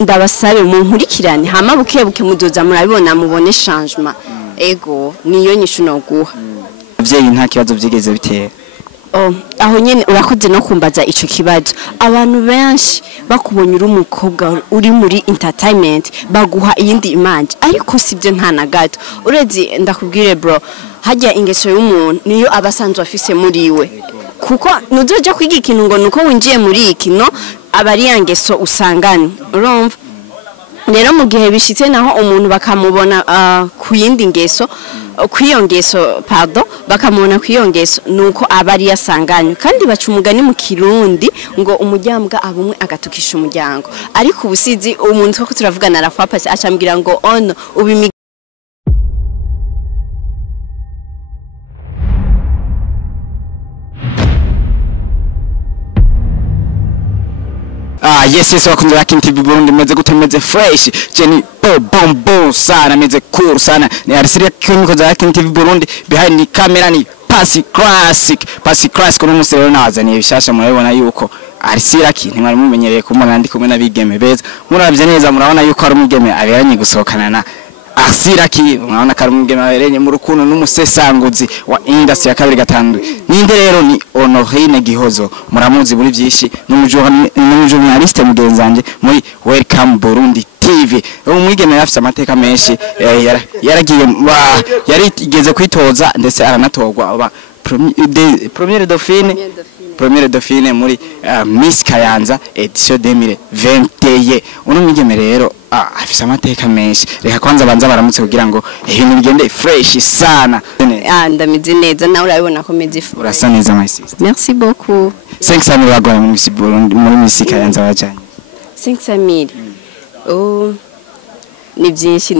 ndabasabe mu nkurikirane hama bukebuke mudoza murabibona mubone changement ego niyo nyishu no guha abavyeyi nta kibazo vyigeze bitera aho nyene urakoze no kumbaza ico kibazo abantu benshi bakubonye uri umukobwa uri muri entertainment baguha iyindi image ariko sivyo nta na gato urezi ndakubwire bro hajya ingeso y'umuntu niyo abasanzwe afise muri we kuko nuzoja kwiga ikintu ngo nuko winjiye muri ikino abari yangeso usangane urumva rero mu gihe bishitse naho umuntu bakamubona ku yindi ngeso kwiyongeso pardon bakamubona kwiyongeso nuko abari yasanganye kandi baca umugani mu kirundi ngo umujyambwa abumwe agatukisha umuryango ariko ubusizi umuntu ko turavugana na fapasi acambira ngo ono ubi yes wakunze Lucky TV Burundi meze gutemeze fresh Jenny bombo sana meze cool sana ni Arcy Lucky TV Burundi behind the camera ni Pasi classic no musero nazaniye bishasha murabibona yuko Arcy Lucky ntimwari mumenyereye kumana ndi kumwe nabigeme beza muravye neza murabona yuko ari umugeme aberanye gusohokana na Arcy Lucky murabona ko ari umugeme aberanye mu rukundo n'umusesanguzi wa industry ya kabiri gatandwe ninde rero ni Honorine Gihozo muramuzi buri vyishi n'umujournaliste mugenzanje muri Welcome Burundi TV umwigeme yafite amateka menshi yaragiye yarigeze kwitoza ndetse aranatorwa aba première dauphine muri Miss Kayanza edition 2021 uno mwigeme rero afite amateka menshi reka kwanza banza baramutse kugira ngo ibintu bigende fresh sana ndamize neza nawe urabibona ko meze urasa neza my sister merci beaucoup 500 bagwa muri Miss Kayanza bajanye 500 ni byinshi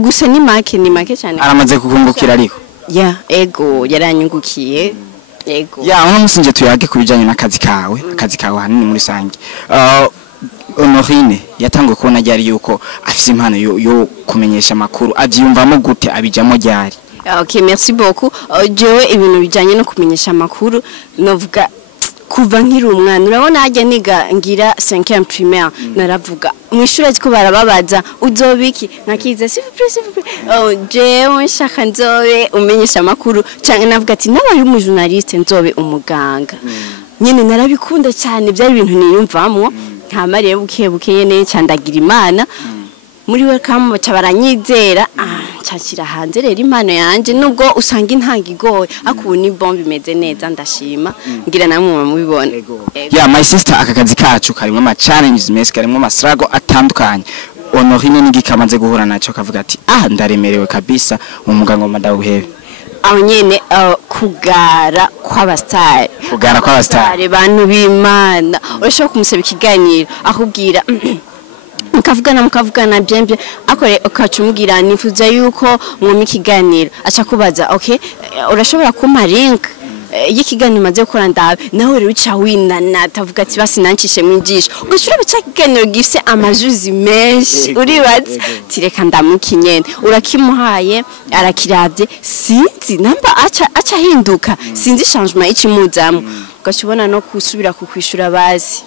gusa ni make cyane aramaze kukungukira ariko ego yaranyungukiye ego uno musinje tuyage kubijanye n'akazi kawe hanini muri sangi Honorine yatanguye kubona ryari yuko afise impano yo kumenyesha makuru avyumvamo gute abijamo ryari okay merci beaucoup jewe ibintu bijanye no kumenyesha makuru novuga kuva nkiri umwana urabona hajya niga ngira 5e primaire naravuga mwishuri ko barababaza uzobiki nakiza s'il vous plaît jewe nshaka nzobe umenyesha makuru cyane navuga ati nabaye umujournaliste nzobe umuganga nyene narabikunda cyane byari ibintu niyumvamwo nta mariye buke yene cyandagira imana muri Welcome baca baranyizera cyakira hanze rero impano yanje nubwo usanga intanga igoye akubu ni bombe imeze neza ndashima ngira namwe mubibona my sister akakazi kacu karimo ama challenges menshi karimo ama struggle atandukanye Honorine n'igikamaze guhura naco kavuga ati ndaremerewe kabisa umuganga madabuhebe aho nyene kugara kw'Abastar bantu b'Imana urashobora kumusaba ikiganiro akubwira mukavugana byembe akore ukacumugira nifuza yuko mwumi kiganiro acha kubaza okay urashobora kumpa link y'ikiganiro maze gukora ndabe nawe rero uca winana tavuga ati basi nancishe mwinjisho ugashura bicakiganiro gifise amajuzi menshi uribaza tireka ndamukinyene urakimuhaye arakiravye sinzi namba acha hinduka sinzi changement ikimuzamo ugashobona no kusubira kukwishura bazi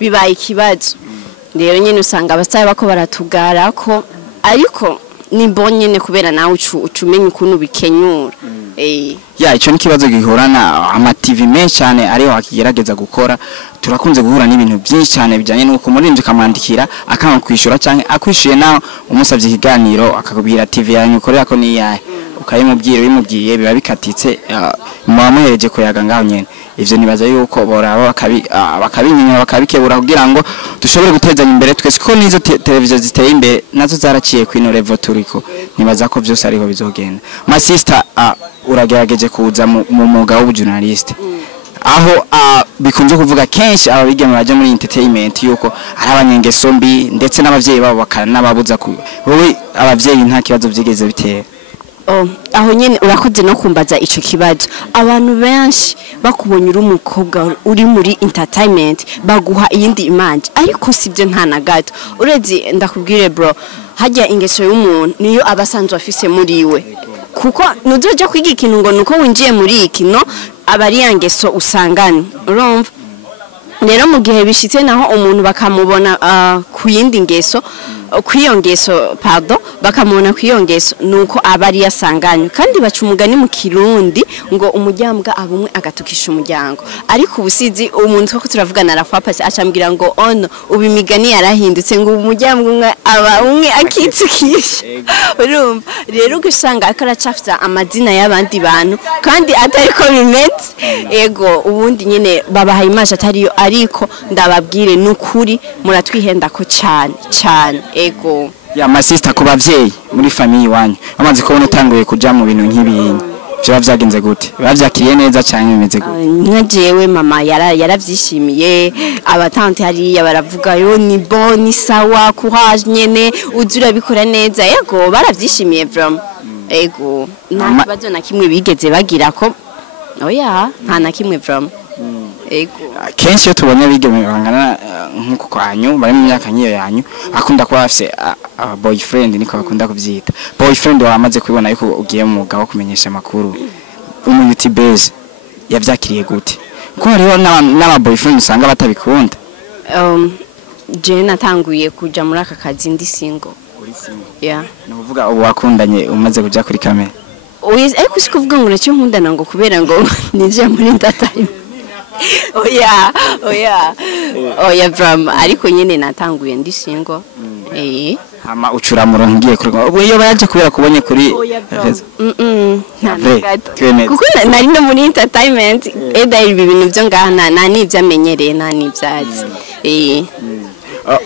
bibaye ikibazo rero nyine usanga Abastar bako baratugara ko ariko ni mbonyene kubera nawe ucumenya ukuntu bikenyura ico nikibazo gihorana ama TV menshi cyane ariho akigerageza gukora turakunze guhura n'ibintu byinshi cyane bijanye nuko murinje kamwandikira akanga kwishura cyane akwishuye naho umusavye ikiganiro akakubwira TV yanyu ukorera ko ni yahe ukayimubwira bimubwiye biba bikatitse muhereje kuyaga ngaho nyene ivyo nibaza yuko boraba bakabinyenya bakabikebura kugira ngo dushobore gutezanya imbere twese ko nizo televiziyo ziteye imbere nazo zaraciye kwino level turiko nibaza ko byose ariho bizogenda my sister uragerageje kuza mu mwuga w'ubujournaliste aho bikunze kuvuga kenshi ababigeme baje muri entertainment yuko ari abanyengeso mbi ndetse n'abavyeyi babo bakana nababuza wowe abavyeyi nta kibazo vyigeze bitera aho nyene urakoze no kumbaza ico kibazo abantu benshi bakubonye uri umukobwa uri muri entertainment baguha iyindi image ariko sivyo nta na gato urezi ndakubwire bro hajya ingeso y'umuntu niyo abasanzwe afise muri we kuko nuzoja kwiga ikintu ngo nuko winjiye muri ikino abari yangeso usangane urumva rero mu gihe bishitse naho umuntu bakamubona ku yindi ngeso kwiyo ngeso pardon bakamubona kwiyo ngeso nuko abari yasanganywe kandi baca umugani mu kirundi ngo umujyambwa abumwe agatukisha umuryango ariko ubusizi umuntu ko turavugana na fapasi acambwira ngo ono ubu imigani yarahindutse ngo umujyambwa umwe aba umwe akitukisha urumva rero gusanga akaracafza amazina y'abandi bantu kandi atari ko bimeze ego ubundi nyene babaha imaje atariyo ariko ndababwire nukuri muratwihenda ko cyane cyane ego ya masista ku bavyeyi muri family wanyu amaze kubona utanguye kuja mu bintu nk'ibintu byo byagenze gute bavyakiriye neza cyane bimeze gute nkajewe mama yaravyishimiye abatante hariya baravuga yo ni bon ni sawa courage nyene uzura bikora neza yego baravyishimiye vraiment ego nta kibazo na kimwe bigeze bagira ko oya nta na kimwe vraiment ego kenshi yo tubonye bigeme bangana nkuko kwanyu bari mu myaka nkiyo yanyu akunda kuba afise boyfriend niko bakunda kuvyita boyfriend wamaze kubibona yuko ugiye mu mugabo kumenyesha amakuru umuyuti base yavyakiriye gute ko hariho n'aba boyfriend usanga batabikunda je natanguye kuja muri aka kazi ndi single yeah nuvuga ubu wakundanye umaze kuja kuri kamera ariko sikuvuga ngo nacyo nkundana ngo kubera ngo nije muri entertainment oya drama ariko nyene natanguye ndi single hama ucura murongo ngiye kuri ubu iyo baje kubera kubonye kuri kuko nari no muri entertainment ibi bintu byo ngana nta nivyamenyereye nta nivyazi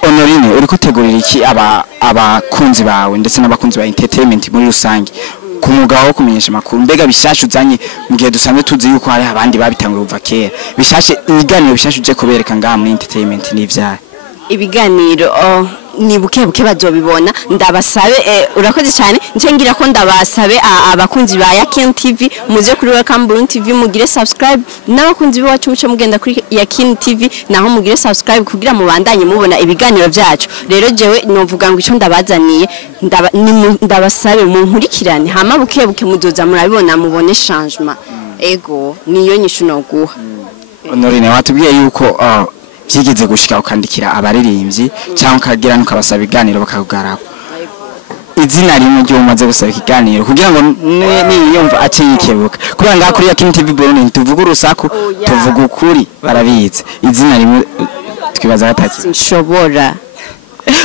Honorine uri kutegurira iki abakunzi bawe ndetse n'abakunzi ba entertainment muri rusange ku mugabo wo kumenyesha makuru mbega bishashe uzanye mu gihe dusanzwe tuzi yuko hari abandi babitanguye kuva kera bishashe ibiganiro bishashe uje kubereka ngaha muri entertainment n'ivyaye ibiganiro ni buke bazobibona ndabasabe urakoze cyane nce ngira ko ndabasabe abakunzi ba Yakin TV muze kuri Welcome TV mugire subscribe n'abakunzi bacu muce mugenda kuri Yakin TV naho mugire subscribe kugira mubandanye mubona ibiganiro byacu rero jewe novuga ngo ico ndabazaniye ndabasabe mu nkurikirane hama buke muzoza murabibona mubone changement ego niyo nyishu no guha Honorine watubwiye yuko byigeze gushika ukandikira abaririmbyi cyangwa kagira nukabasaba iganiro bakakugarako izina rimwe ryo umaze gusaba ikiganiro kugira ngo niyumva aciyikebuka kubera nga kuri Yakin TV Burundi tuvuga urusaku tuvuga ukuri barabize izina rimwe twibaza gataki sinshobora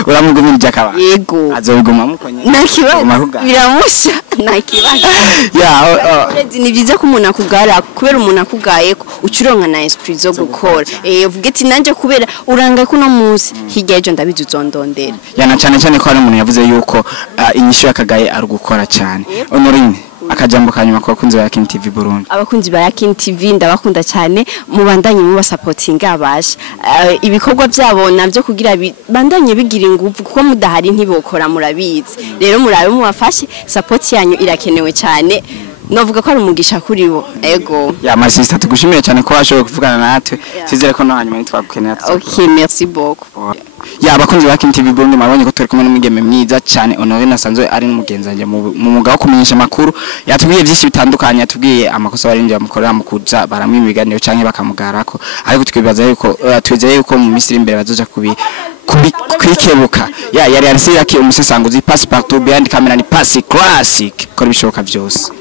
uramugumira jakaba yego azobiguma mukonye nakibazo biramusha nakibazo ni byiza ko umuntu akugara kubera umuntu akugaye ko ucironka na esprit zo gukora uvuga ati nanje kubera uranga ko no munsi hirya ejo ndabizi uzondondera yana cyane ko hari umuntu yavuze yuko inyishu yakagaye ari gukora cyane Honorine akajambo kanyuma kwa kunzi ba Yakin TV Burundi abakunzi ba Yakin TV ndabakunda cyane mubandanye mu supportinga abasha ibikorwa byabo navyo kugira bandanye bigira ingufu kuko mudahari ntibokora murabizi rero murabe mubafashe support yanyu irakenewe cyane novuga ko ari umugisha kuri bo ego ya masista tugushimire cyane ko washoboye kuvugana natwe sizere ko no hanyuma nitwagukenera okay merci beaucoup ya abakunzi ba Yakin TV Burundi mabonye ko turi kumwe n'umugeme mwiza cyane Honorine asanzwe ari n'umugenzanje mu mugabo kumenyesha makuru yatubwiye byinshi bitandukanye yatubwiye amakosa barindi bamukorera mu kuza baramwima ibiganiro canke bakamugarako ariko twibaza yuko twizeye yuko mu misiri imbere bazoja kwikebuka yari Arcy Lucky umusesanguzi passe partout behind camera ni passe classic kora bishoboka byose